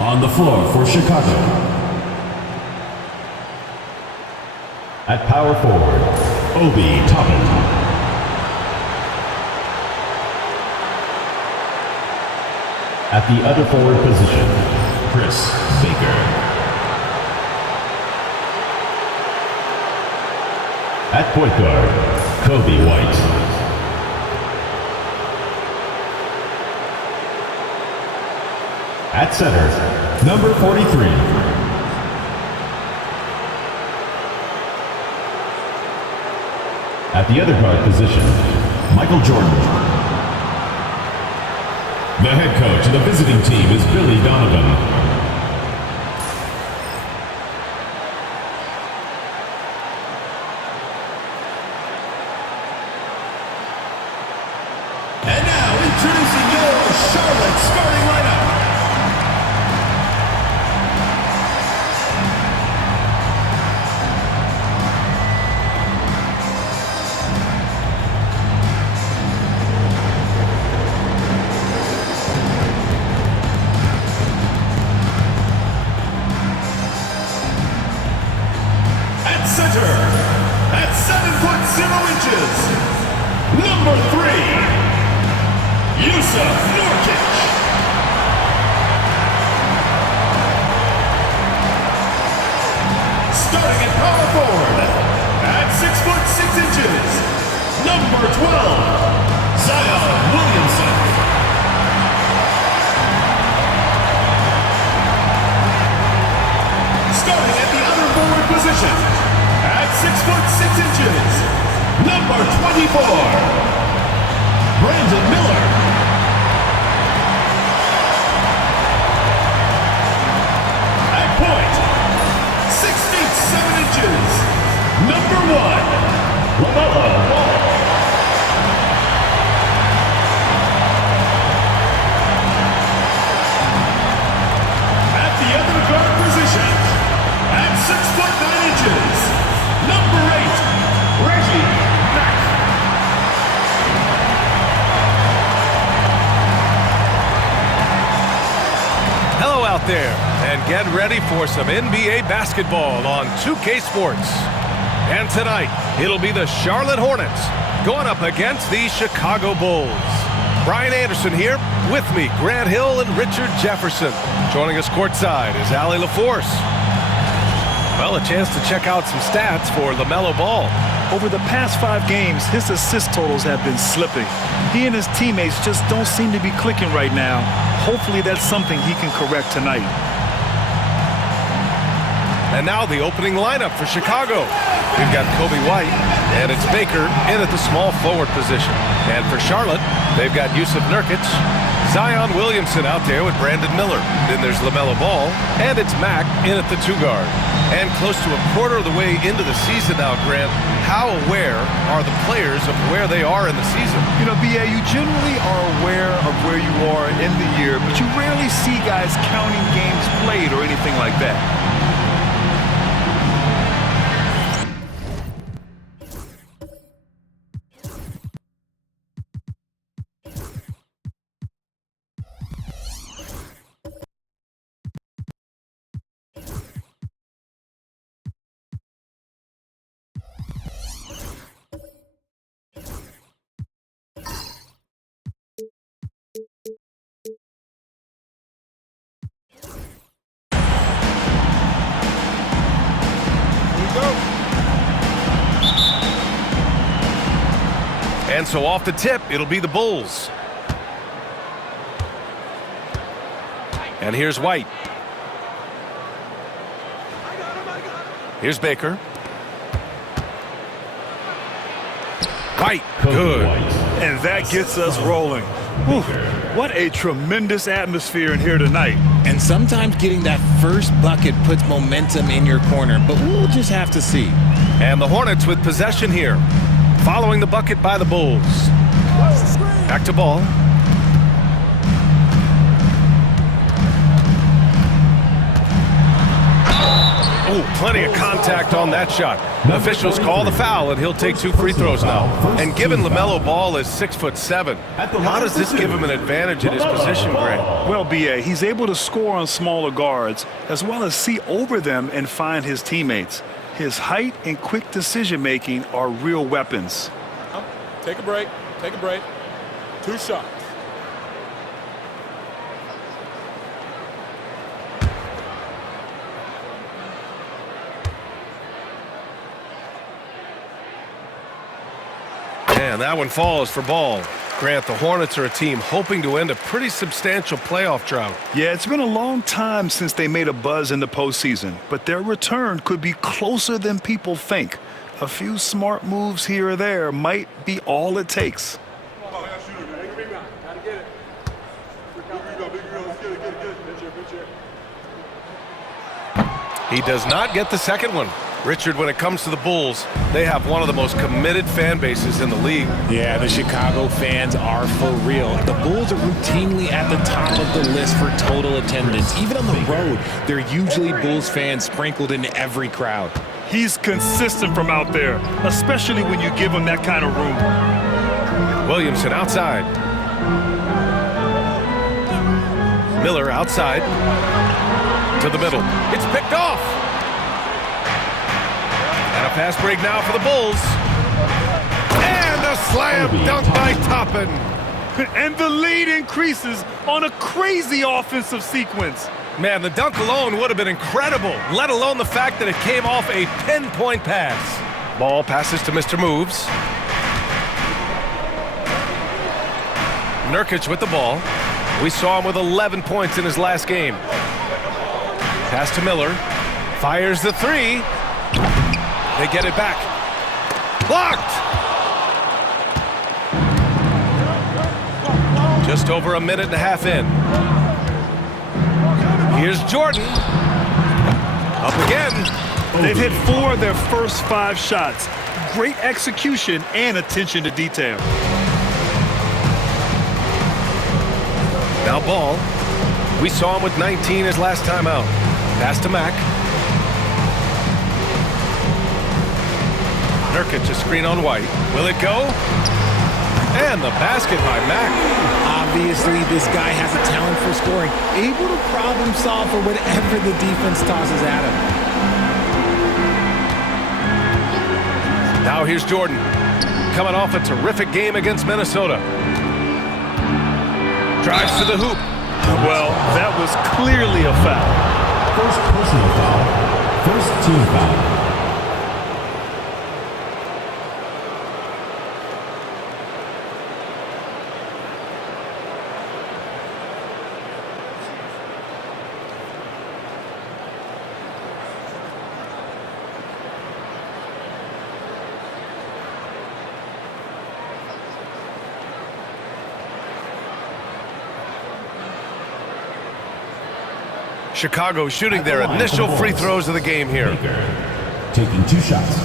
On the floor for Chicago. At power forward, Obi Toppin. At the other forward position, Chris Baker. At point guard, Kobe White. At center, number 43. At the other guard position, Michael Jordan. The head coach of the visiting team is Billy Donovan. And now, introducing your Charlotte starting lineup. At center, at 7'0", number 3. Yusuf Nurkic. Starting at power forward, at 6'6", number 12, Zion Williamson. Starting at the other forward position, at 6'6", number 24, Brandon Miller. At point, 6 feet 7 inches, number 1, LaMelo Ball. At the other guard position, at 6'9", number 8, Reggie Mack. Hello out there, and get ready for some NBA basketball on 2K Sports. And tonight, it'll be the Charlotte Hornets going up against the Chicago Bulls. Brian Anderson here, with me, Grant Hill and Richard Jefferson. Joining us courtside is Allie LaForce. Well, a chance to check out some stats for LaMelo Ball. Over the past 5 games, his assist totals have been slipping. He and his teammates just don't seem to be clicking right now. Hopefully that's something he can correct tonight. And now the opening lineup for Chicago. We've got Kobe White, and it's Baker in at the small forward position. And for Charlotte, they've got Yusuf Nurkic, Zion Williamson out there with Brandon Miller. Then there's LaMelo Ball, and it's Mack in at the 2 guard. And close to a quarter of the way into the season now, Grant, how aware are the players of where they are in the season? You know, B.A., you generally are aware of where you are in the year, but you rarely see guys counting games played or anything like that. And so off the tip, it'll be the Bulls. And here's White. Here's Baker. White, good. And that gets us rolling. Whew. What a tremendous atmosphere in here tonight. And sometimes getting that first bucket puts momentum in your corner, but we'll just have to see. And the Hornets with possession here, following the bucket by the Bulls. Back to Ball. Oh, Plenty of contact on that shot. Officials call the foul, and he'll take 2 free throws now. And given LaMelo Ball is 6'7", how does this give him an advantage in his position, Greg? Well, B.A., he's able to score on smaller guards as well as see over them and find his teammates. His height and quick decision-making are real weapons. Take a break. Take a break. 2 shots. And that one falls for Ball. Grant, the Hornets are a team hoping to end a pretty substantial playoff drought. Yeah, it's been a long time since they made a buzz in the postseason, but their return could be closer than people think. A few smart moves here or there might be all it takes. He does not get the second one. Richard, when it comes to the Bulls, they have one of the most committed fan bases in the league. Yeah, the Chicago fans are for real. The Bulls are routinely at the top of the list for total attendance. Even on the road, there are usually Bulls fans sprinkled in every crowd. He's consistent from out there, especially when you give him that kind of room. Williamson outside. Miller outside. To the middle. It's picked off. And a fast break now for the Bulls. And a slam dunk by Toppin. And the lead increases on a crazy offensive sequence. Man, the dunk alone would have been incredible, let alone the fact that it came off a pinpoint pass. Ball passes to Mr. Moves. Nurkic with the ball. We saw him with 11 points in his last game. Pass to Miller. Fires the 3. They get it back. Blocked! Just over a minute and a half in. Here's Jordan. Up again. They've hit 4 of their first 5 shots. Great execution and attention to detail. Now Ball. We saw him with 19 his last time out. Pass to Mack. Nurkic, a screen on White. Will it go? And the basket by Mack. Obviously, this guy has a talent for scoring, able to problem solve for whatever the defense tosses at him. Now here's Jordan, coming off a terrific game against Minnesota. Drives to the hoop. Well, that was clearly a foul. First personal foul. First team foul. Chicago shooting their initial free throws of the game here. Taking 2 shots.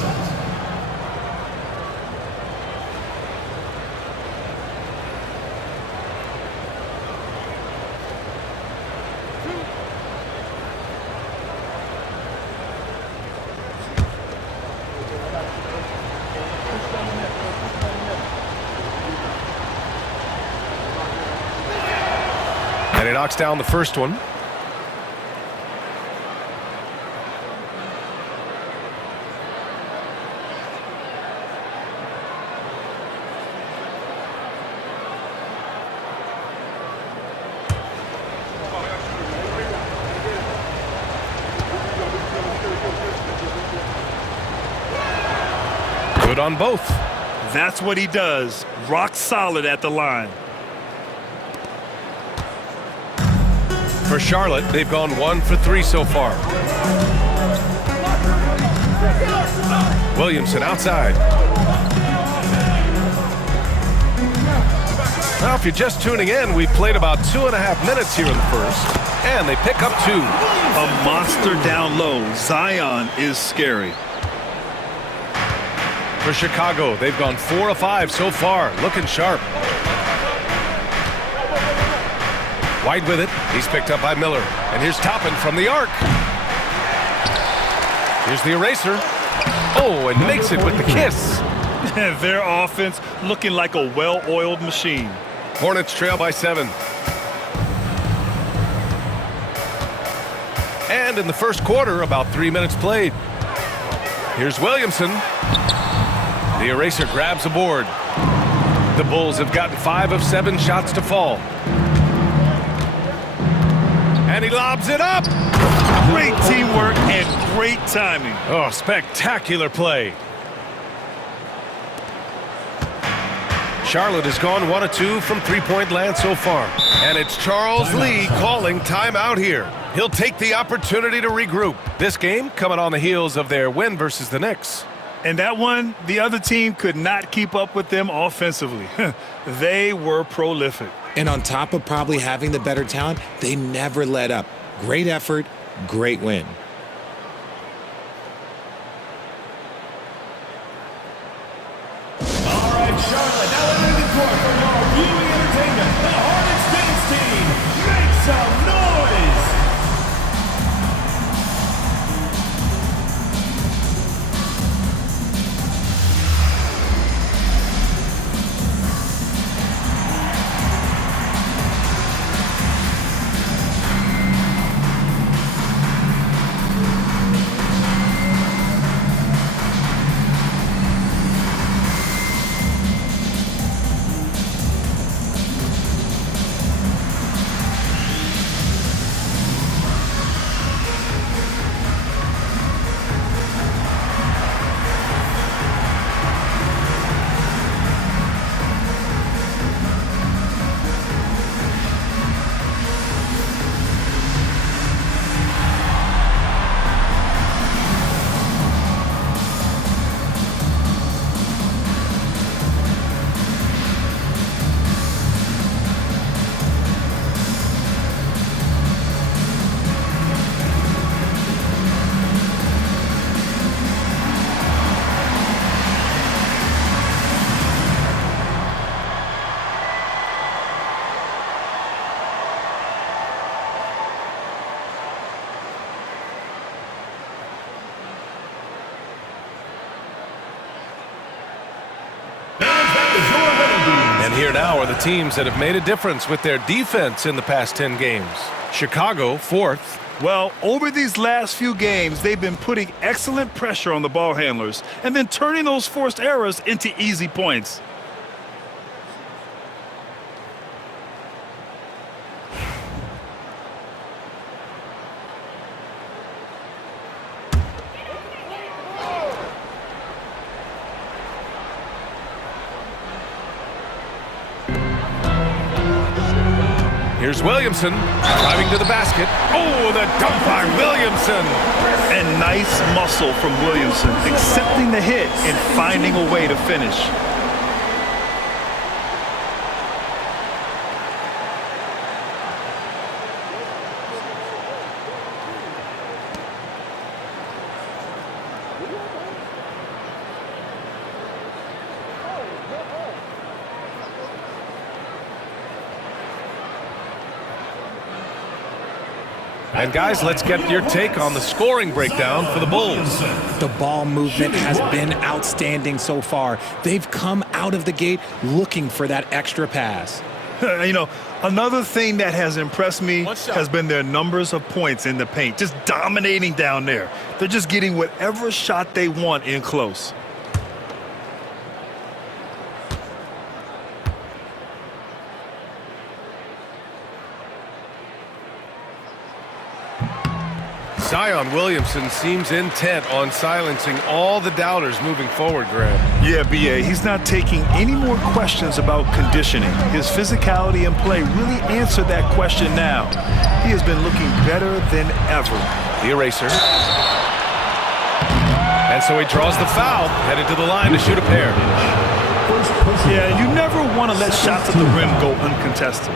And he knocks down the first one. Good on both. That's what he does. Rock solid at the line. For Charlotte, they've gone 1 for 3 so far. Williamson outside. Now, if you're just tuning in, we played about 2.5 minutes here in the first, and they pick up 2. A monster down low. Zion is scary. For Chicago, they've gone 4 of 5 so far, looking sharp. White with it. He's picked up by Miller. And here's Toppin from the arc. Here's the eraser. Oh, and makes it with the kiss. Their offense looking like a well-oiled machine. Hornets trail by 7. And in the first quarter, about 3 minutes played. Here's Williamson. The eraser grabs a board. The Bulls have gotten 5 of 7 shots to fall. And he lobs it up. Great teamwork and great timing. Oh, spectacular play. Charlotte has gone 1 of 2 from three-point land so far. And it's Charles Lee calling timeout here. He'll take the opportunity to regroup. This game coming on the heels of their win versus the Knicks. And that one, the other team could not keep up with them offensively. They were prolific. And on top of probably having the better talent, they never let up. Great effort, great win. All right, Charlotte, now entering the court for your viewing entertainment. The Hornets dance team. Make some noise. And here now are the teams that have made a difference with their defense in the past 10 games. Chicago, 4th. Well, over these last few games, they've been putting excellent pressure on the ball handlers and then turning those forced errors into easy points. Here's Williamson driving to the basket. Oh, the dunk by Williamson. And nice muscle from Williamson, accepting the hit and finding a way to finish. And guys, let's get your take on the scoring breakdown for the Bulls. The ball movement has been outstanding so far. They've come out of the gate looking for that extra pass. You know, another thing that has impressed me has been their numbers of points in the paint, just dominating down there. They're just getting whatever shot they want in close. Zion Williamson seems intent on silencing all the doubters moving forward, Graham. Yeah, B.A., he's not taking any more questions about conditioning. His physicality and play really answered that question now. He has been looking better than ever. The eraser. And so he draws the foul, headed to the line to shoot a pair. Yeah, you never want to let shots at the rim go uncontested.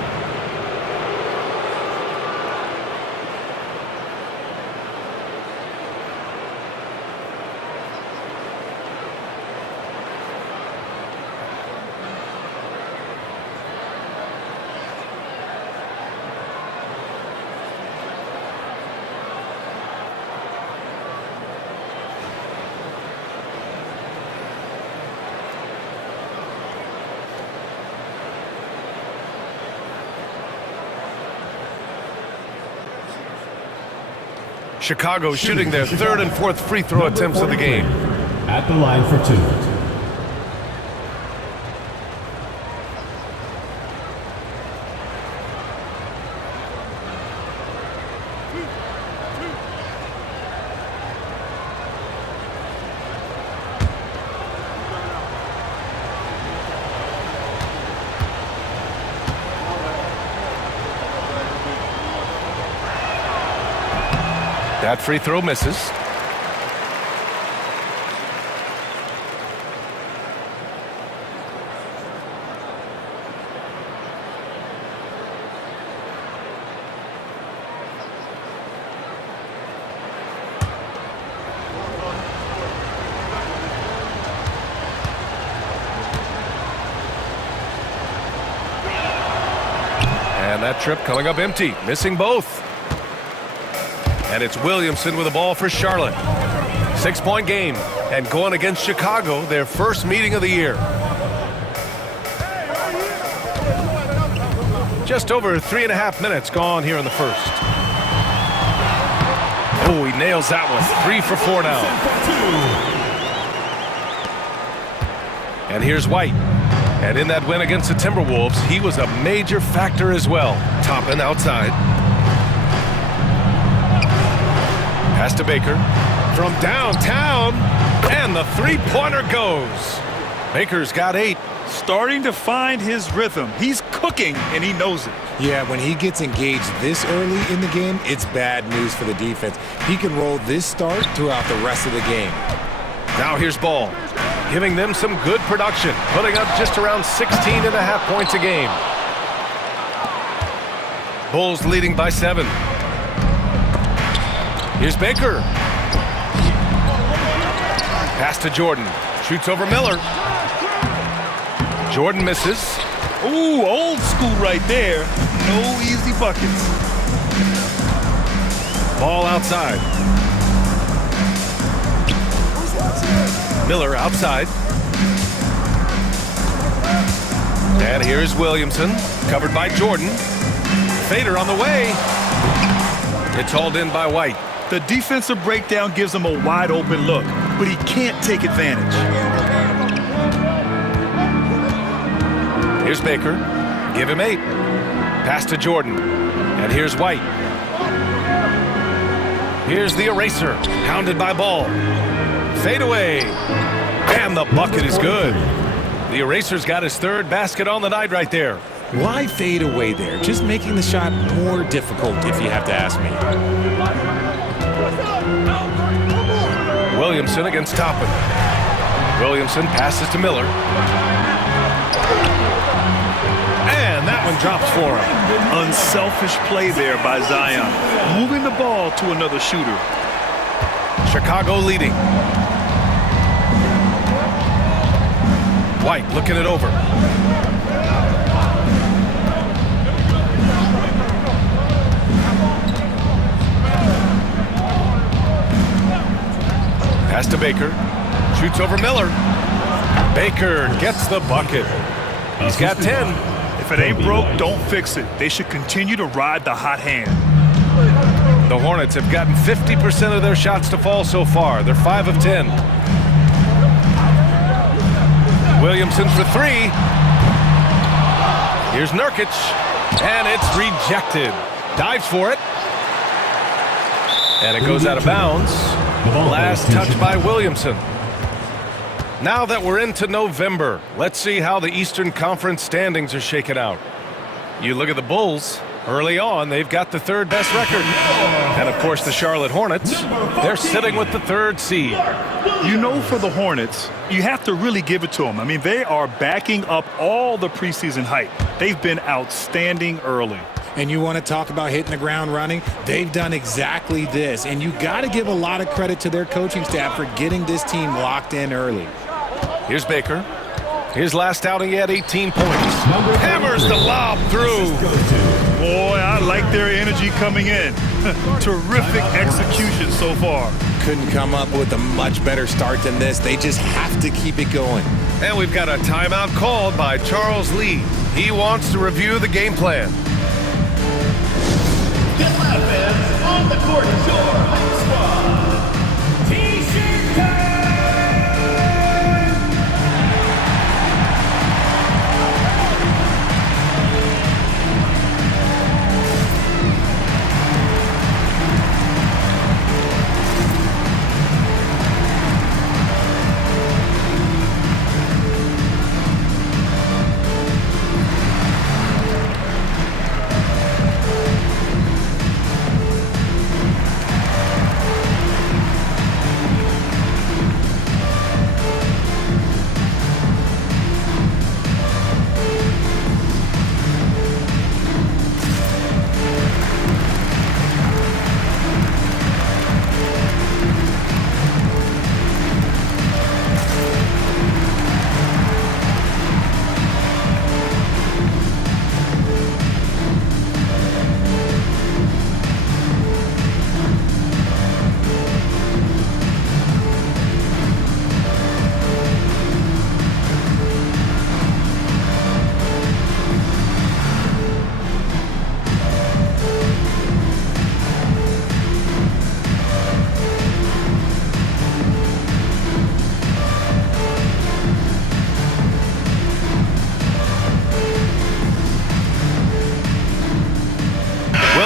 Chicago shooting their third and fourth free throw attempts of the game. At the line for two. That free throw misses. And that trip coming up empty, missing both. And it's Williamson with the ball for Charlotte. 6-point game. And going against Chicago, their first meeting of the year. Just over 3.5 minutes gone here in the first. Oh, he nails that one. 3 for 4 now. And here's White. And in that win against the Timberwolves, he was a major factor as well. Toppin outside. Pass to Baker from downtown, and the three-pointer goes. Baker's got 8. Starting to find his rhythm. He's cooking, and he knows it. Yeah, when he gets engaged this early in the game, it's bad news for the defense. He can roll this start throughout the rest of the game. Now here's Ball, giving them some good production, putting up just around 16.5 points a game. Bulls leading by 7. Here's Baker. Pass to Jordan. Shoots over Miller. Jordan misses. Ooh, old school right there. No easy buckets. Ball outside. Miller outside. And here's Williamson, covered by Jordan. Fader on the way. It's hauled in by White. The defensive breakdown gives him a wide open look, but he can't take advantage. Here's Baker. Give him 8. Pass to Jordan. And here's White. Here's the eraser. Pounded by Ball. Fade away. And the bucket is good. The eraser's got his third basket on the night right there. Why fade away there? Just making the shot more difficult, if you have to ask me. Williamson against Toppin. Williamson passes to Miller. And that one drops for him. Unselfish play there by Zion. Moving the ball to another shooter. Chicago leading. White looking it over. Pass to Baker. Shoots over Miller. Baker gets the bucket. He's got 10. If it ain't broke, don't fix it. They should continue to ride the hot hand. The Hornets have gotten 50% of their shots to fall so far. They're 5 of 10. Williamson for 3. Here's Nurkic. And it's rejected. Dives for it. And it goes out of bounds. Last touch by Williamson. Now that we're into November, let's see how the Eastern Conference standings are shaken out. You look at the Bulls. Early on, they've got the third best record. And, of course, the Charlotte Hornets, they're sitting with the 3rd seed. You know, for the Hornets, you have to really give it to them. I mean, they are backing up all the preseason hype. They've been outstanding early. And you want to talk about hitting the ground running? They've done exactly this. And you got to give a lot of credit to their coaching staff for getting this team locked in early. Here's Baker. His last outing, he had 18 points. Hammers the lob through. Boy, I like their energy coming in. Terrific execution so far. Couldn't come up with a much better start than this. They just have to keep it going. And we've got a timeout called by Charles Lee. He wants to review the game plan. Get loud, fans. On the court is your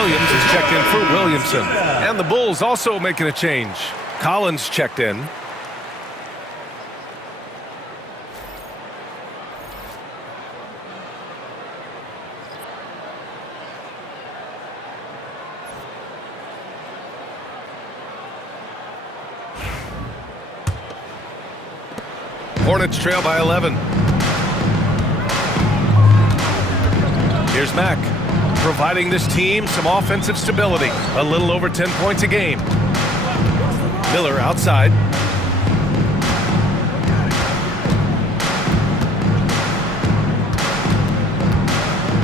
Williams is checked in for Williamson. And the Bulls also making a change. Collins checked in. Hornets trail by 11. Here's Mack, providing this team some offensive stability. A little over 10 points a game. Miller outside.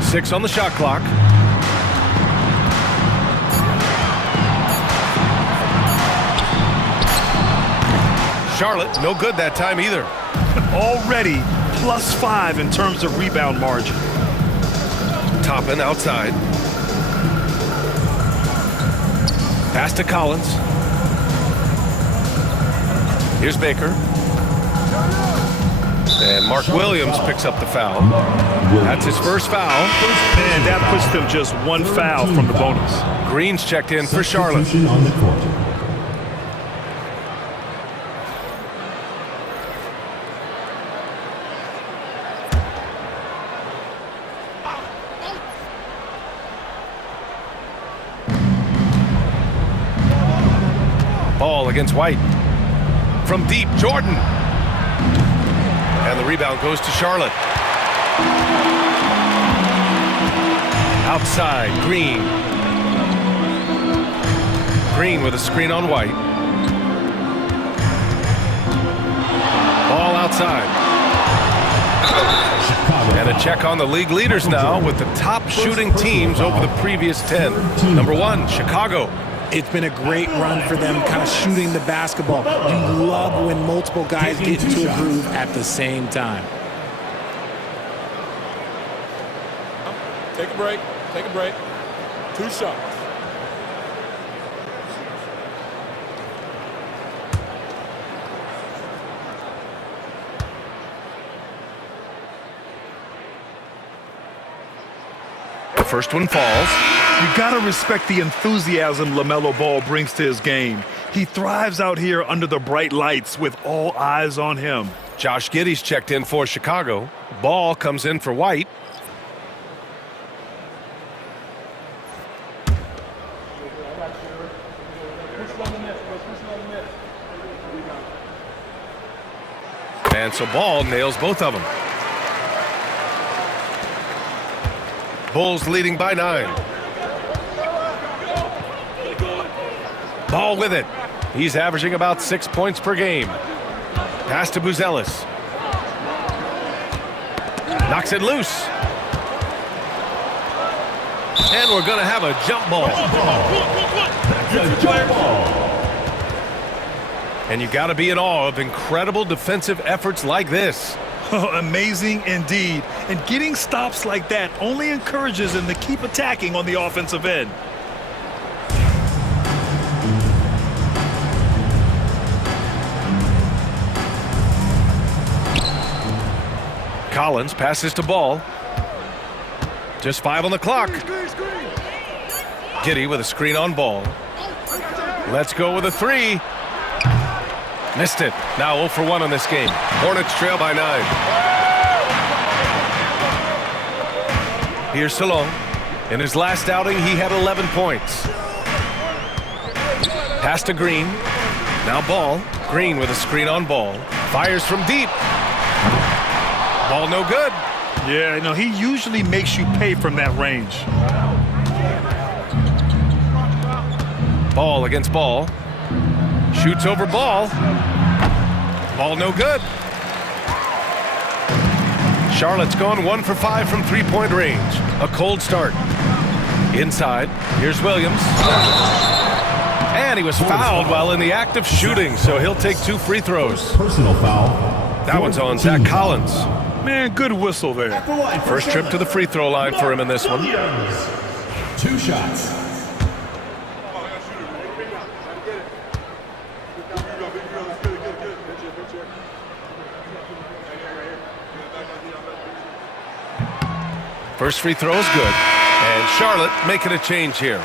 Six on the shot clock. Charlotte, no good that time either. Already +5 in terms of rebound margin. Toppin outside. Pass to Collins. Here's Baker. And Mark Williams picks up the foul. That's his first foul. And that puts them just one foul from the bonus. Green's checked in for Charlotte. On the court. Ball against White. From deep, Jordan. And the rebound goes to Charlotte. Outside, Green. Green with a screen on White. Ball outside. And a check on the league leaders now with the top shooting teams over the previous 10. Number 1, Chicago. It's been a great run for them, kind of shooting the basketball. You love when multiple guys get into a groove at the same time. Take a break. Take a break. 2 shots. The first one falls. You gotta respect the enthusiasm LaMelo Ball brings to his game. He thrives out here under the bright lights with all eyes on him. Josh Giddey's checked in for Chicago. Ball comes in for White. And so Ball nails both of them. Bulls leading by 9. Ball with it. He's averaging about 6 points per game. Pass to Buzelis. Knocks it loose. And we're going to have a jump ball. And you got to be in awe of incredible defensive efforts like this. Amazing indeed. And getting stops like that only encourages him to keep attacking on the offensive end. Collins passes to Ball. Just 5 on the clock. Giddey with a screen on Ball. Let's go with a 3. Missed it. Now 0 for 1 on this game. Hornets trail by 9. Here's Salon. In his last outing, he had 11 points. Pass to Green. Now Ball. Green with a screen on Ball. Fires from deep. Ball no good. Yeah, no, he usually makes you pay from that range. Ball against Ball. Shoots over Ball. Ball no good. Charlotte's gone 1 for 5 from 3-point range. A cold start. Inside. Here's Williams. And he was fouled while in the act of shooting, so he'll take 2 free throws. Personal foul. That one's on Zach Collins. Man, good whistle there. First trip to the free throw line for him in this one. 2 shots. First free throw is good. And Charlotte making a change here.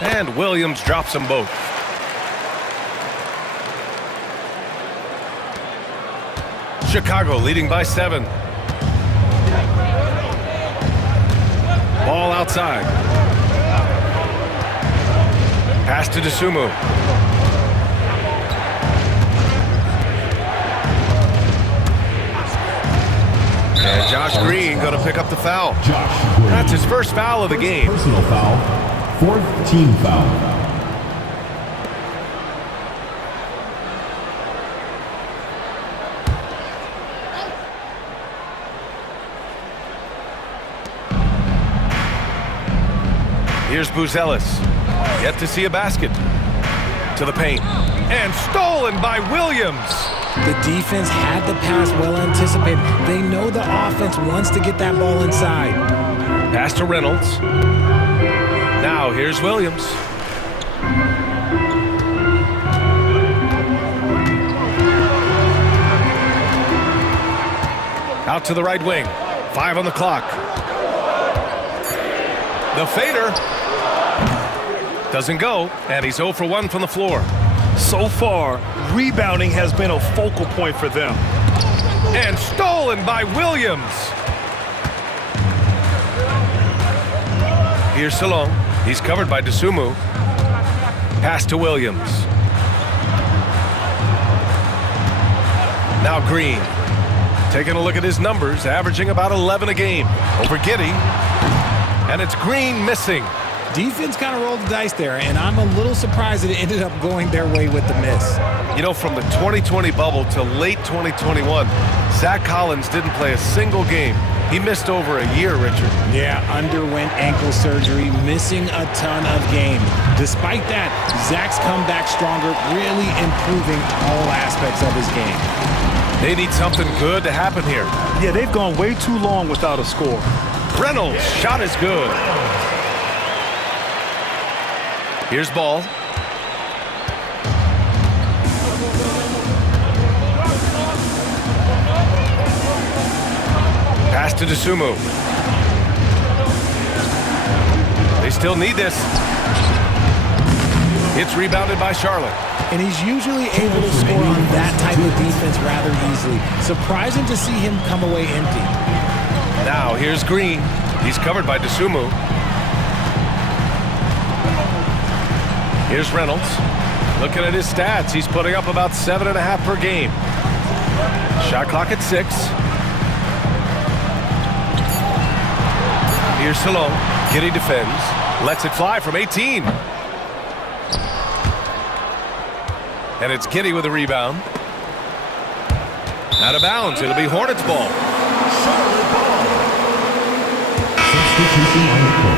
And Williams drops them both. Chicago leading by 7. Ball outside. Pass to Dosunmu. And Josh Green going to pick up the foul. Josh Green. That's his first foul of the game. Personal foul. 4th team foul. Here's Buzelis. Yet to see a basket. To the paint. And stolen by Williams. The defense had the pass well anticipated. They know the offense wants to get that ball inside. Pass to Reynolds. Now here's Williams. Out to the right wing. 5 on the clock. The fader doesn't go, and he's 0 for 1 from the floor. So far, rebounding has been a focal point for them. And stolen by Williams. Here's Salon. He's covered by Dosunmu. Pass to Williams. Now Green. Taking a look at his numbers, averaging about 11 a game. Over Giddey. And it's Green missing. Defense kind of rolled the dice there, and I'm a little surprised that it ended up going their way with the miss. You know, from the 2020 bubble to late 2021, Zach Collins didn't play a single game. He missed over a year, Richard. Yeah, underwent ankle surgery, missing a ton of games. Despite that, Zach's come back stronger, really improving all aspects of his game. They need something good to happen here. Yeah, they've gone way too long without a score. Reynolds, shot is good. Here's Ball. Pass to Dosunmu. They still need this. It's rebounded by Charlotte. And he's usually able to score on that type of defense rather easily. Surprising to see him come away empty. Now here's Green. He's covered by Dosunmu. Here's Reynolds. Looking at his stats, he's putting up about 7.5 per game. Shot clock at 6. Here's Salon. Giddey defends. Lets it fly from 18. And it's Giddey with a rebound. Out of bounds. It'll be Hornets ball. Charlotte ball. Substitution on the court.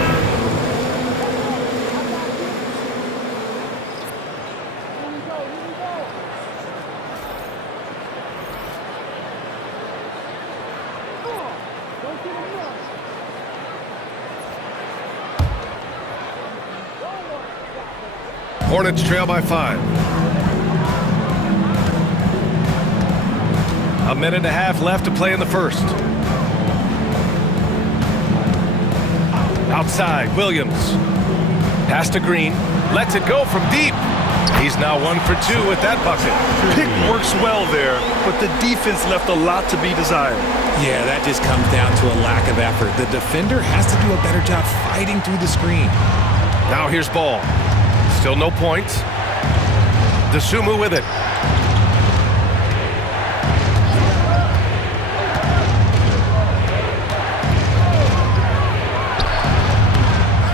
Hornets trail by 5. A minute and a half left to play in the first. Outside, Williams. Pass to Green. Lets it go from deep. He's now 1 for 2 with that bucket. Pick works well there, but the defense left a lot to be desired. Yeah, that just comes down to a lack of effort. The defender has to do a better job fighting through the screen. Now here's Ball. Still no points. Dosunmu with it.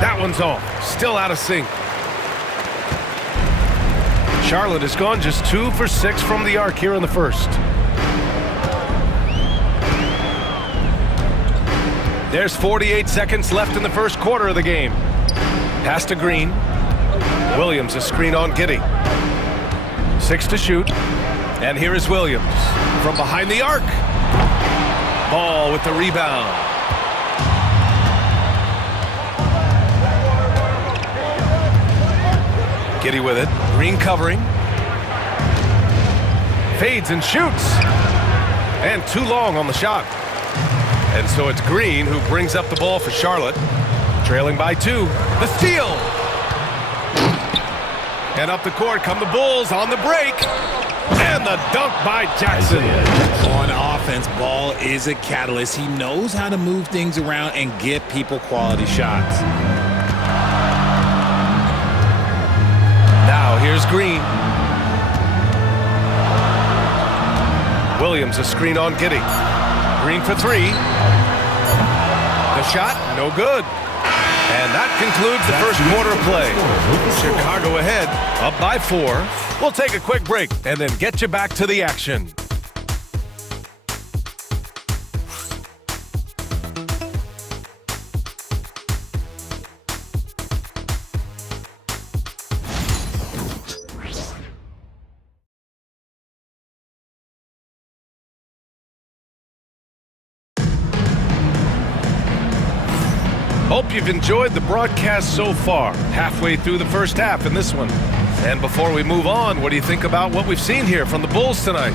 That one's off. Still out of sync. Charlotte has gone just 2 for 6 from the arc here in the first. There's 48 seconds left in the first quarter of the game. Pass to Green. Williams, a screen on Giddey. 6 to shoot. And here is Williams from behind the arc. Ball with the rebound. Giddey with it. Green covering. Fades and shoots. And too long on the shot. And so it's Green who brings up the ball for Charlotte. Trailing by 2. The steal. And up the court come the Bulls on the break. And the dunk by Jackson. On offense, Ball is a catalyst. He knows how to move things around and get people quality shots. Now here's Green. Williams, a screen on Giddey. Green for 3. The shot, no good. And that concludes the first quarter of play. Chicago ahead, up by 4. We'll take a quick break and then get you back to the action. Hope you've enjoyed the broadcast so far. Halfway through the first half in this one. And before we move on, what do you think about what we've seen here from the Bulls tonight?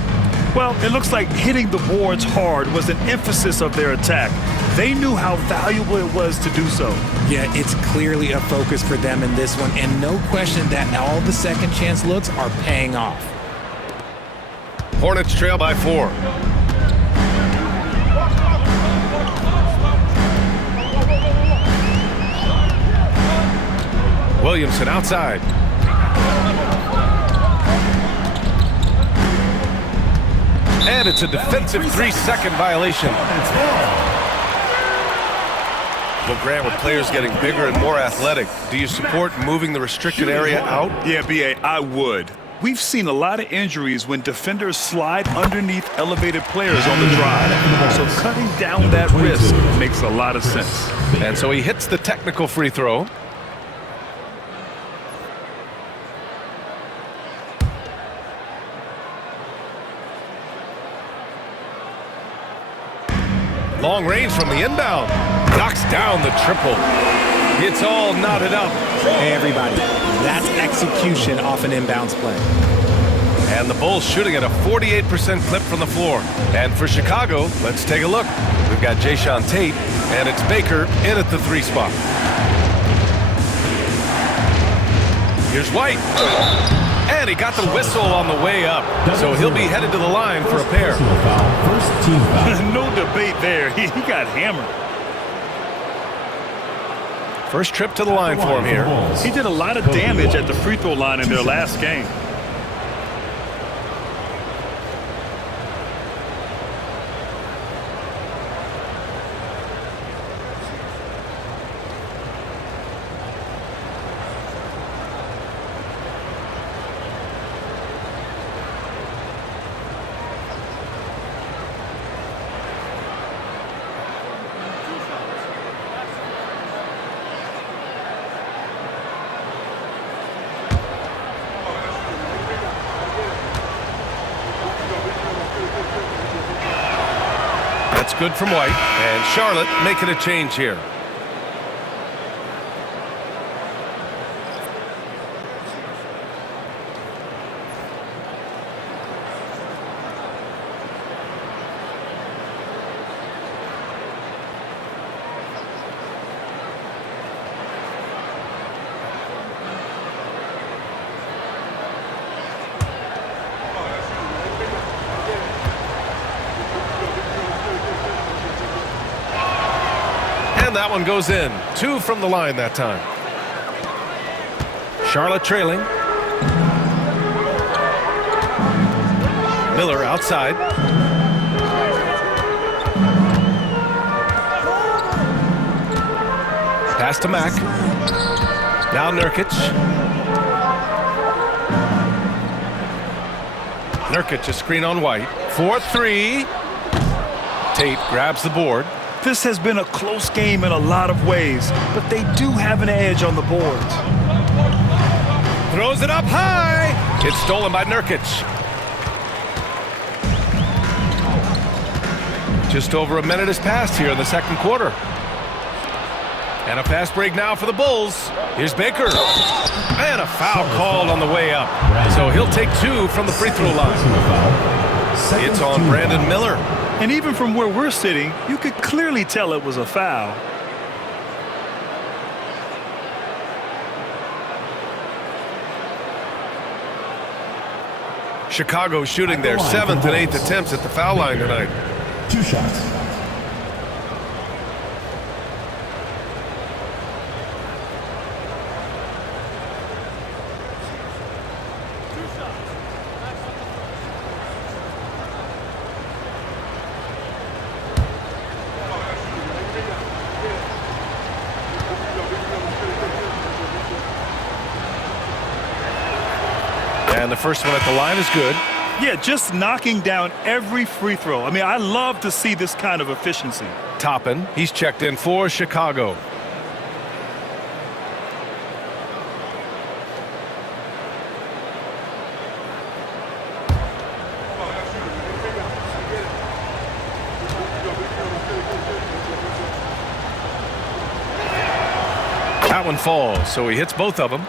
Well, it looks like hitting the boards hard was an emphasis of their attack. They knew how valuable it was to do so. Yeah, it's clearly a focus for them in this one, and no question that all the second chance looks are paying off. Hornets trail by 4. Williamson outside. And it's a defensive 3-second violation. Well, Grant, with players getting bigger and more athletic, do you support moving the restricted area out? Yeah, B.A., I would. We've seen a lot of injuries when defenders slide underneath elevated players on the drive. So cutting down that risk makes a lot of sense. And so he hits the technical free throw. Long range from the inbound. Knocks down the triple. It's all knotted up. Hey, everybody. That's execution off an inbounds play. And the Bulls shooting at a 48% clip from the floor. And for Chicago, let's take a look. We've got Jayshawn Tate, and it's Baker in at the 3 spot. Here's White. And he got the whistle on the way up. So he'll be headed to the line for a pair. First team foul. No debate there. He got hammered. First trip to the line for him here. He did a lot of damage at the free throw line in their last game. That's good from White. And Charlotte making a change here. And that one goes in. 2 from the line that time. Charlotte trailing. Miller outside. Pass to Mack. Now Nurkic. Nurkic, a screen on White. 4-3. Tate grabs the board. This has been a close game in a lot of ways, but they do have an edge on the boards. Throws it up high. It's stolen by Nurkic. Just over a minute has passed here in the second quarter. And a fast break now for the Bulls. Here's Baker. And a foul called on the way up. So he'll take 2 from the free throw line. It's on Brandon Miller. And even from where we're sitting, you could clearly tell it was a foul. Chicago shooting their 7th and 8th attempts at the foul line tonight. 2 shots. And the first one at the line is good. Yeah, just knocking down every free throw. I mean, I love to see this kind of efficiency. Toppin, he's checked in for Chicago. That one falls, so he hits both of them.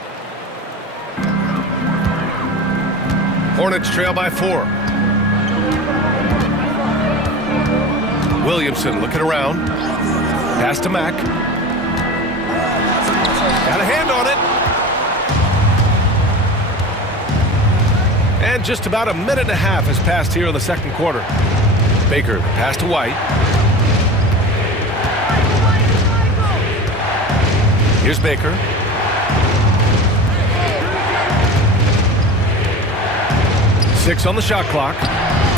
Hornets trail by 4. Williamson looking around. Pass to Mack. Got a hand on it. And just about a minute and a half has passed here in the second quarter. Baker, pass to White. Here's Baker. Six on the shot clock.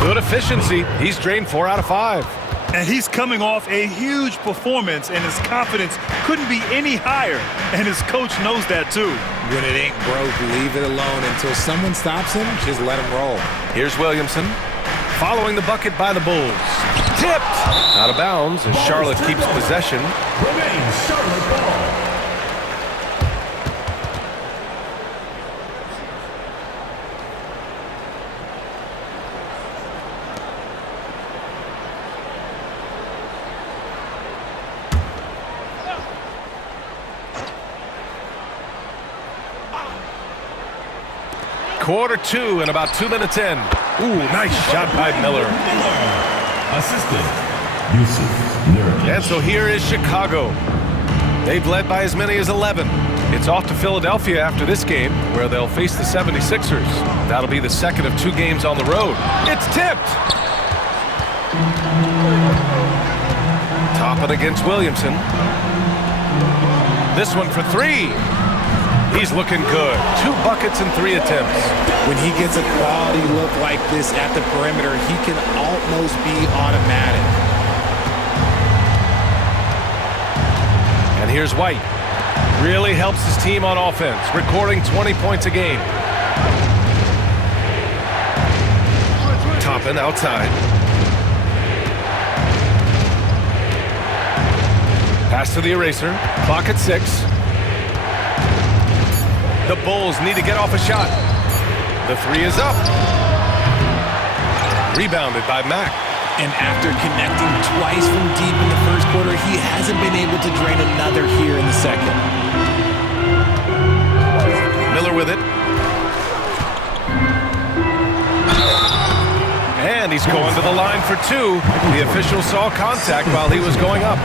Good efficiency. He's drained 4 out of 5. And he's coming off a huge performance, and his confidence couldn't be any higher. And his coach knows that too. When it ain't broke, leave it alone until someone stops him. Just let him roll. Here's Williamson. Following the bucket by the Bulls. Tipped. Out of bounds as Charlotte keeps possession. Remains Charlotte ball. Quarter 2 and about 2 minutes in. Ooh, nice shot by Miller. Assistant, Yusuf Nurkic. And so here is Chicago. They've led by as many as 11. It's off to Philadelphia after this game, where they'll face the 76ers. That'll be the second of 2 games on the road. It's tipped. Toppin against Williamson. This one for 3. He's looking good. 2 buckets and 3 attempts. When he gets a quality look like this at the perimeter, he can almost be automatic. And here's White. Really helps his team on offense, recording 20 points a game. Toppin outside. Pass to the eraser. Clock at 6. The Bulls need to get off a shot. The 3 is up. Rebounded by Mack. And after connecting twice from deep in the first quarter, he hasn't been able to drain another here in the second. Miller with it. And he's going to the line for 2. The official saw contact while he was going up.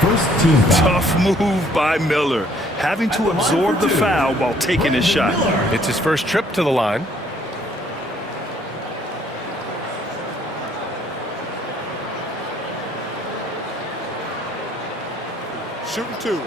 First team foul. Tough move by Miller, having to absorb the foul while taking his shot. It's his first trip to the line. Shooting 2.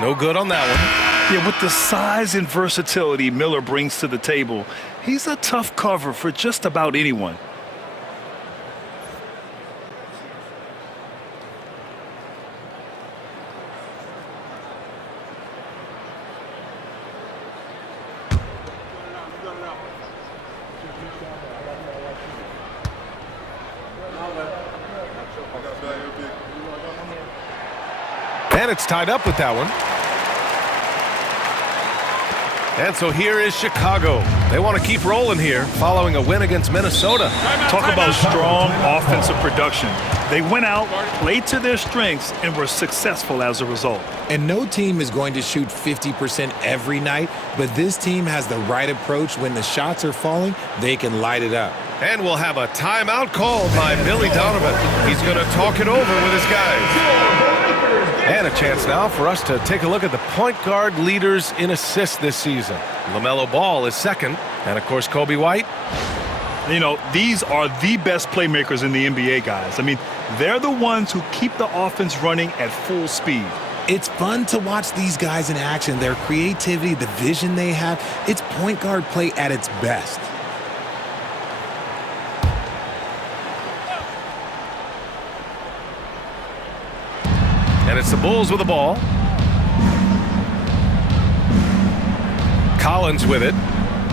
No good on that one. Yeah, with the size and versatility Miller brings to the table, he's a tough cover for just about anyone. And it's tied up with that one. And so here is Chicago. They want to keep rolling here following a win against Minnesota. Talk about strong offensive production. They went out, played to their strengths, and were successful as a result. And no team is going to shoot 50% every night, but this team has the right approach. When the shots are falling, they can light it up. And we'll have a timeout called by Billy Donovan. He's going to talk it over with his guys. And a chance now for us to take a look at the point guard leaders in assists this season. LaMelo Ball is second, and of course Kobe White. You know, these are the best playmakers in the NBA, guys. I mean, they're the ones who keep the offense running at full speed. It's fun to watch these guys in action. Their creativity, the vision they have, it's point guard play at its best. And it's the Bulls with the ball. Collins with it.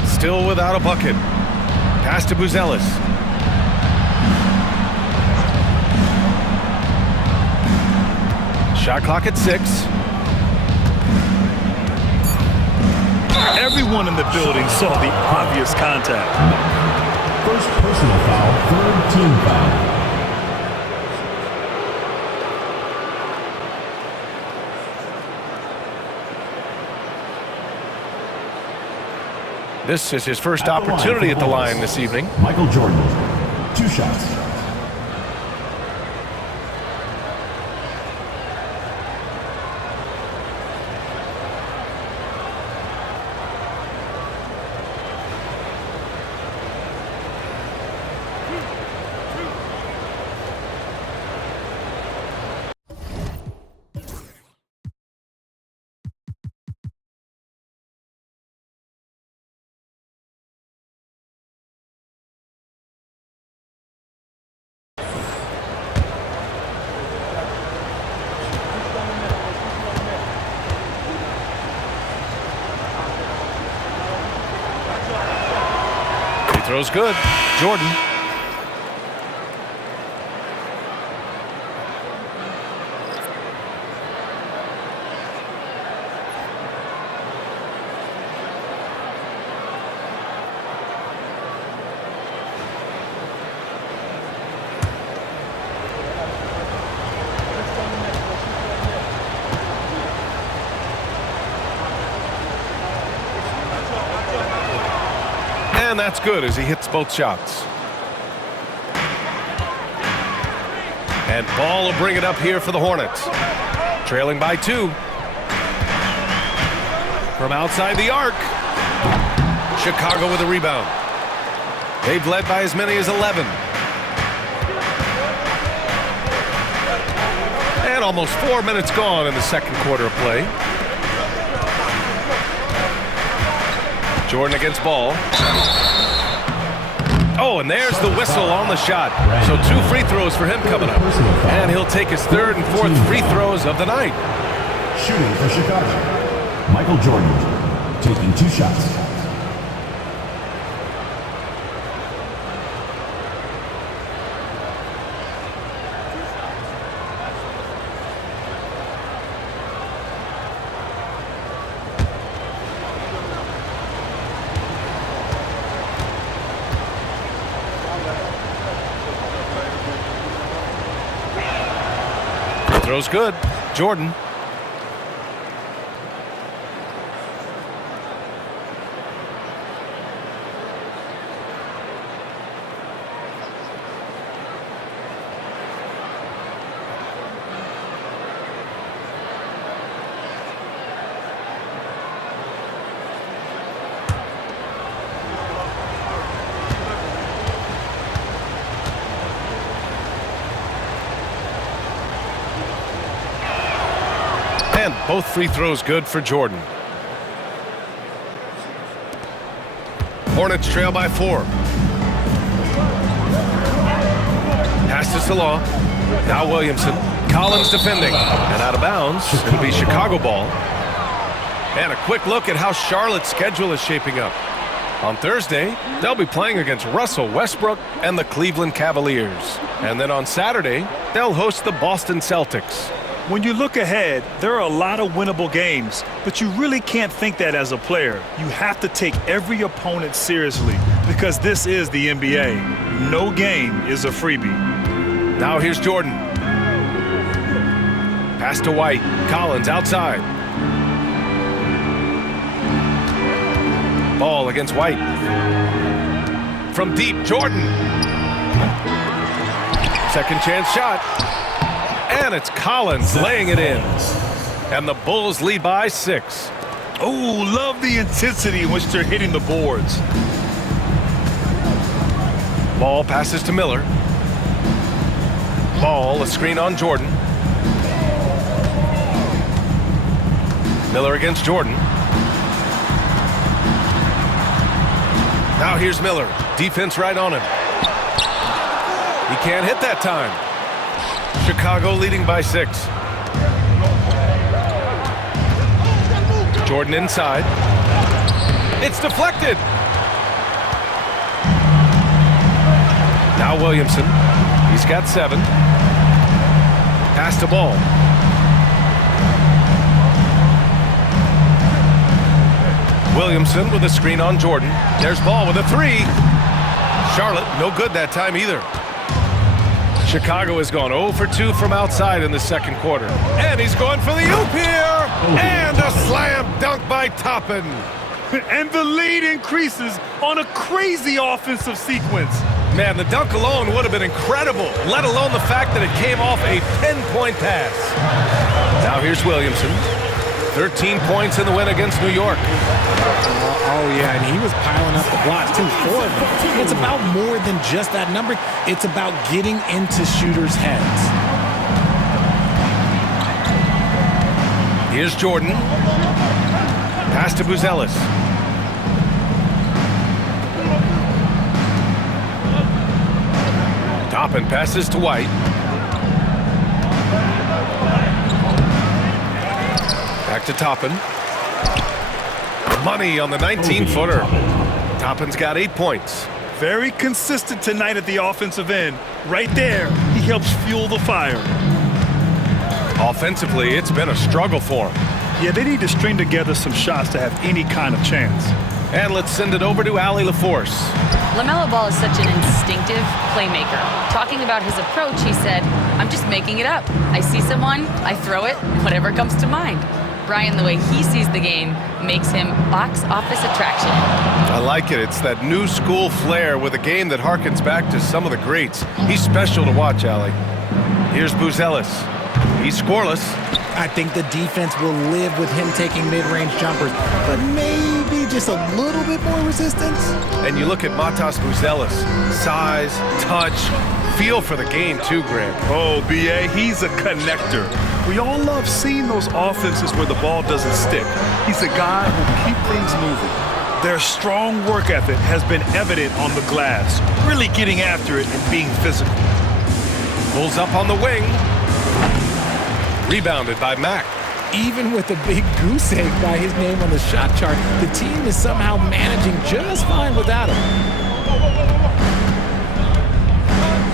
Still without a bucket. Pass to Buzelis. Shot clock at 6. Everyone in the building saw the obvious contact. First personal foul, third team foul. This is his first opportunity at the line this evening. Michael Jordan, 2 shots. Throws good. Jordan. And that's good as he hits both shots. And Ball will bring it up here for the Hornets. Trailing by 2. From outside the arc. Chicago with a rebound. They've led by as many as 11. And almost 4 minutes gone in the second quarter of play. Jordan against Ball. Oh, and there's the whistle on the shot. So 2 free throws for him coming up. And he'll take his 3rd and 4th free throws of the night. Shooting for Chicago, Michael Jordan, taking 2 shots. Throw's good. Jordan. And both free throws good for Jordan. Hornets trail by 4. Pass to Salah. Now Williamson. Collins defending. And out of bounds. It'll be Chicago ball. And a quick look at how Charlotte's schedule is shaping up. On Thursday, they'll be playing against Russell Westbrook and the Cleveland Cavaliers. And then on Saturday, they'll host the Boston Celtics. When you look ahead, there are a lot of winnable games, but you really can't think that as a player. You have to take every opponent seriously because this is the NBA. No game is a freebie. Now here's Jordan. Pass to White. Collins outside. Ball against White. From deep, Jordan. Second chance shot. And it's Collins laying it in. And the Bulls lead by 6. Oh, love the intensity in which they're hitting the boards. Ball passes to Miller. Ball, a screen on Jordan. Miller against Jordan. Now here's Miller. Defense right on him. He can't hit that time. Chicago leading by 6. Jordan inside. It's deflected. Now Williamson. He's got 7. Pass to Ball. Williamson with a screen on Jordan. There's Ball with a 3. Charlotte, no good that time either. Chicago has gone 0 for 2 from outside in the second quarter. And he's going for the oop here. And a slam dunk by Toppin. And the lead increases on a crazy offensive sequence. Man, the dunk alone would have been incredible, let alone the fact that it came off a 10-point pass. Now here's Williamson. 13 points in the win against New York. Oh, yeah, and he was piling up the blocks, too, 4 of them. It's about more than just that number. It's about getting into shooters' heads. Here's Jordan. Pass to Buzelis. Toppin passes to White. Back to Toppin. Money on the 19-footer. Toppin's got 8 points. Very consistent tonight at the offensive end. Right there, he helps fuel the fire. Offensively, it's been a struggle for him. Yeah, they need to string together some shots to have any kind of chance. And let's send it over to Allie LaForce. LaMelo Ball is such an instinctive playmaker. Talking about his approach, he said, "I'm just making it up. I see someone, I throw it, whatever comes to mind." Brian, the way he sees the game makes him box office attraction. I like it. It's that new school flair with a game that harkens back to some of the greats. He's special to watch, Allie. Here's Buzelis. He's scoreless. I think the defense will live with him taking mid-range jumpers, but maybe just a little bit more resistance. And you look at Matas Buzelis. Size, touch, feel for the game too, Grant. Oh, B.A., he's a connector. We all love seeing those offenses where the ball doesn't stick. He's a guy who will keep things moving. Their strong work ethic has been evident on the glass, really getting after it and being physical. Pulls up on the wing. Rebounded by Mack. Even with a big goose egg by his name on the shot chart, the team is somehow managing just fine without him.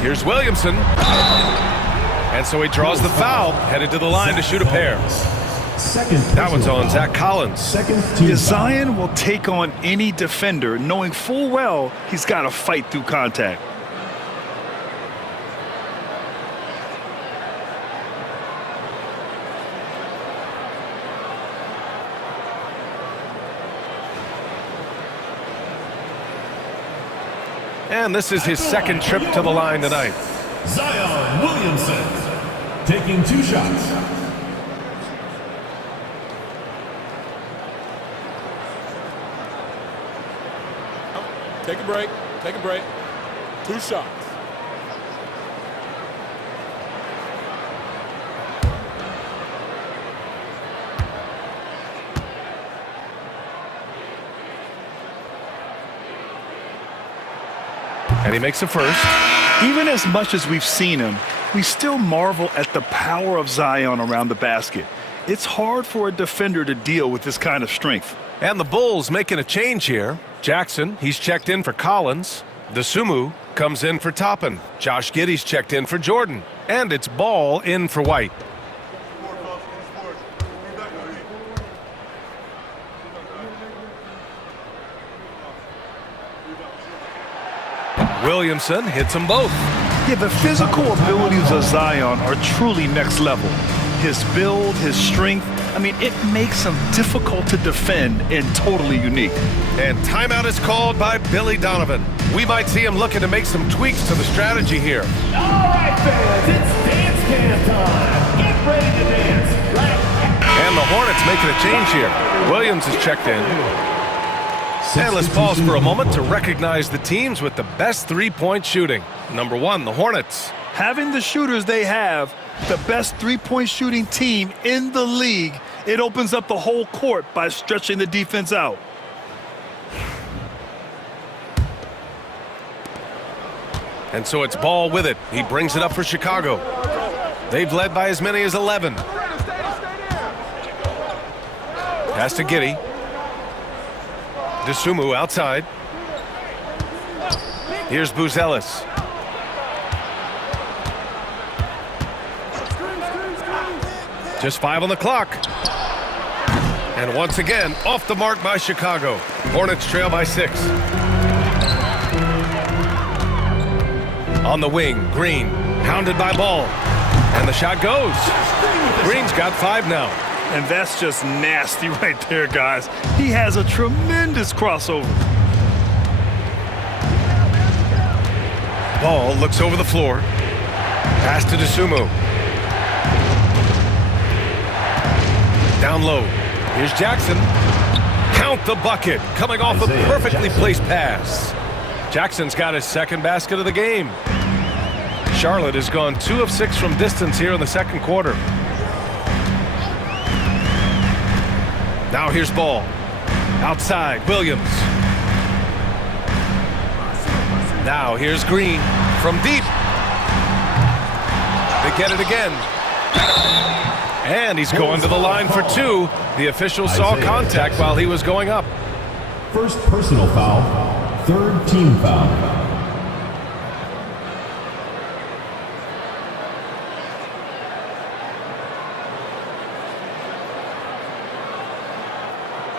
Here's Williamson. And so he draws the foul, headed to the line to shoot a pair. That one's on Zach Collins. Zion will take on any defender, knowing full well he's got to fight through contact. And this is his second trip to the line tonight. Zion Williamson taking 2 shots. Take a break. Take a break. 2 shots. And he makes a first. Even as much as we've seen him, we still marvel at the power of Zion around the basket. It's hard for a defender to deal with this kind of strength. And the Bulls making a change here. Jackson, he's checked in for Collins. DeSumo comes in for Toppin. Josh Giddey's checked in for Jordan. And it's Ball in for White. Williamson hits them both. Yeah, the physical abilities of Zion are truly next level. His build, his strength, I mean, it makes him difficult to defend and totally unique. And timeout is called by Billy Donovan. We might see him looking to make some tweaks to the strategy here. All right, fans, it's dance cam time. Get ready to dance. And the Hornets making a change here. Williams is checked in. And let's pause for a moment to recognize the teams with the best three-point shooting. Number 1, the Hornets. Having the shooters they have, the best three-point shooting team in the league, it opens up the whole court by stretching the defense out. And so it's Ball with it. He brings it up for Chicago. They've led by as many as 11. Pass to Giddey. DeSumo outside. Here's Buzelis. Just 5 on the clock. And once again, off the mark by Chicago. Hornets trail by 6. On the wing, Green, pounded by Ball. And the shot goes. Green's got 5 now. And that's just nasty right there, guys. He has a tremendous crossover. Ball looks over the floor. Pass to DeSumo. Down low. Here's Jackson. Count the bucket. Coming off a perfectly placed pass. Jackson's got his second basket of the game. Charlotte has gone 2 of 6 from distance here in the second quarter. Now here's Ball. Outside, Williams. Now here's Green from deep. They get it again. And he's going to the line for 2. The official saw contact while he was going up. First personal foul, third team foul.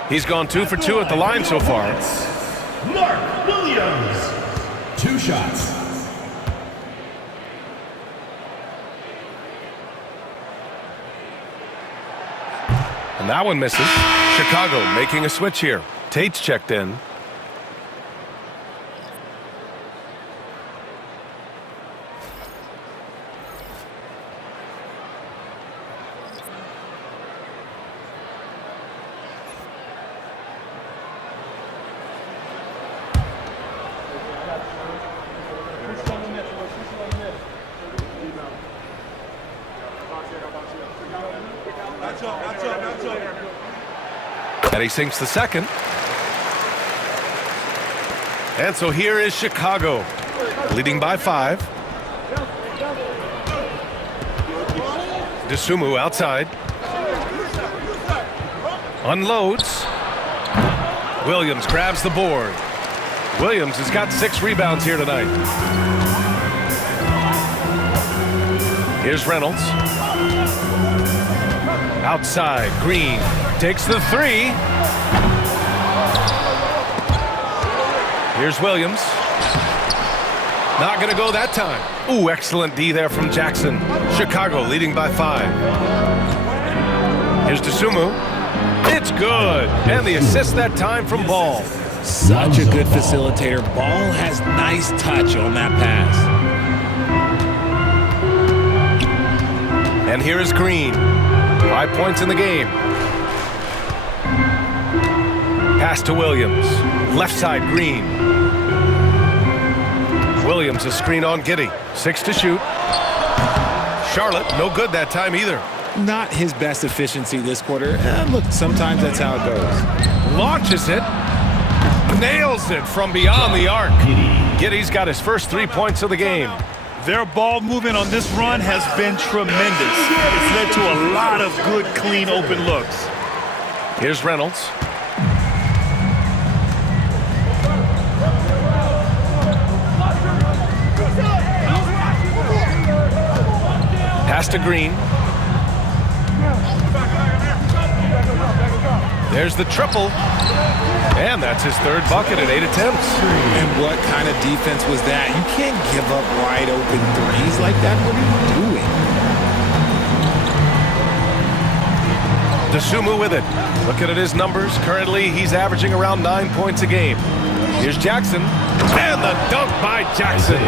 He's gone 2 for 2 at the line so far. Mark Williams. 2 shots. And that one misses. Chicago making a switch here. Tate's checked in. And he sinks the second. And so here is Chicago, leading by 5. DeSumo outside. Unloads. Williams grabs the board. Williams has got 6 rebounds here tonight. Here's Reynolds. Outside, Green takes the 3. Here's Williams. Not going to go that time. Ooh, excellent D there from Jackson. Chicago leading by 5. Here's DeSumo. It's good. And the assist that time from Ball. Such a good facilitator. Ball has nice touch on that pass. And here is Green. 5 points in the game. Pass to Williams. Left side, Green. Williams a screen on Giddey. 6 to shoot. Charlotte, no good that time either. Not his best efficiency this quarter. Look, sometimes that's how it goes. Launches it. Nails it from beyond the arc. Giddey's got his first 3 points of the game. Their ball movement on this run has been tremendous. It's led to a lot of good, clean, open looks. Here's Reynolds. Pass to Green. There's the triple. And that's his third bucket at 8 attempts. And what kind of defense was that? You can't give up wide open threes like that. What are you doing? DeSumo with it. Looking at his numbers. Currently, he's averaging around 9 points a game. Here's Jackson. And the dunk by Jackson.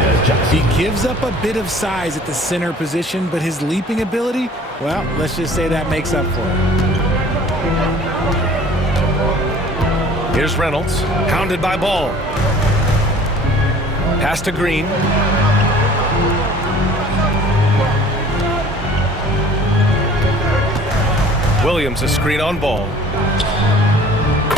He gives up a bit of size at the center position, but his leaping ability, well, let's just say that makes up for it. Here's Reynolds, hounded by Ball. Pass to Green. Williams a screen on Ball.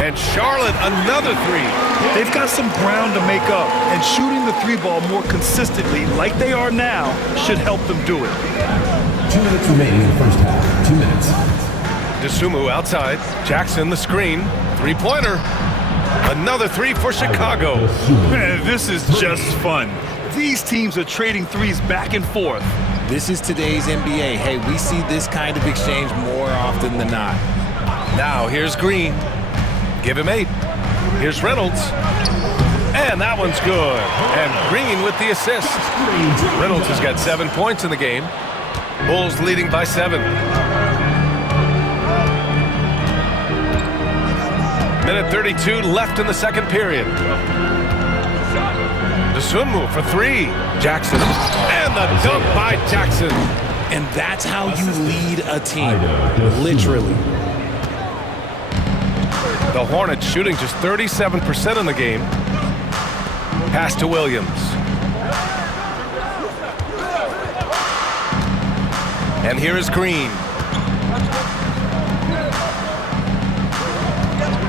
And Charlotte another three. They've got some ground to make up, and shooting the three ball more consistently like they are now should help them do it. 2 minutes remaining in the first half. 2 minutes. DeSumo outside. Jackson the screen. Three-pointer. Another three for Chicago. Man, this is just fun. These teams are trading threes back and forth. This is today's NBA. Hey, we see this kind of exchange more often than not. Now here's Green. Give him 8. Here's Reynolds. And that one's good. And Green with the assist. Reynolds has got 7 points in the game. Bulls leading by 7. Minute 32 left in the second period. DeSumo for 3. Jackson. And the dunk by Jackson. And that's how you lead a team. Literally. The Hornets shooting just 37% in the game. Pass to Williams. And here is Green.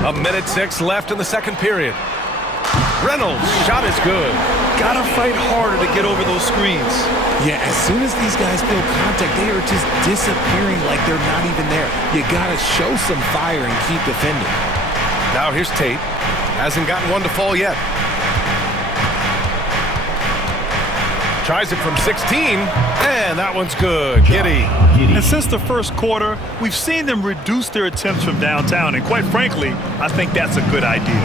A minute 6 left in the second period. Reynolds, shot is good. Gotta fight harder to get over those screens. Yeah, as soon as these guys feel contact, they are just disappearing like they're not even there. You gotta show some fire and keep defending. Now here's Tate. Hasn't gotten one to fall yet. Tries it from 16, and that one's good. Giddy. And since the first quarter, we've seen them reduce their attempts from downtown, and quite frankly, I think that's a good idea.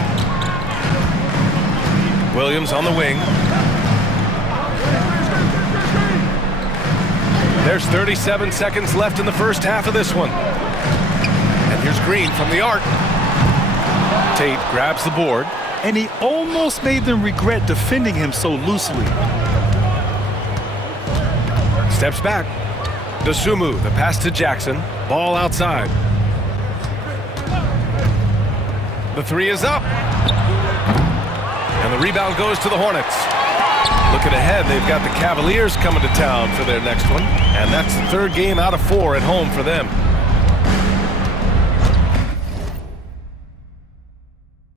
Williams on the wing. There's 37 seconds left in the first half of this one. And here's Green from the arc. Tate grabs the board. And he almost made them regret defending him so loosely. Steps back. DeSumo, the pass to Jackson. Ball outside. The three is up. And the rebound goes to the Hornets. Looking ahead, they've got the Cavaliers coming to town for their next one. And that's the third game out of 4 at home for them.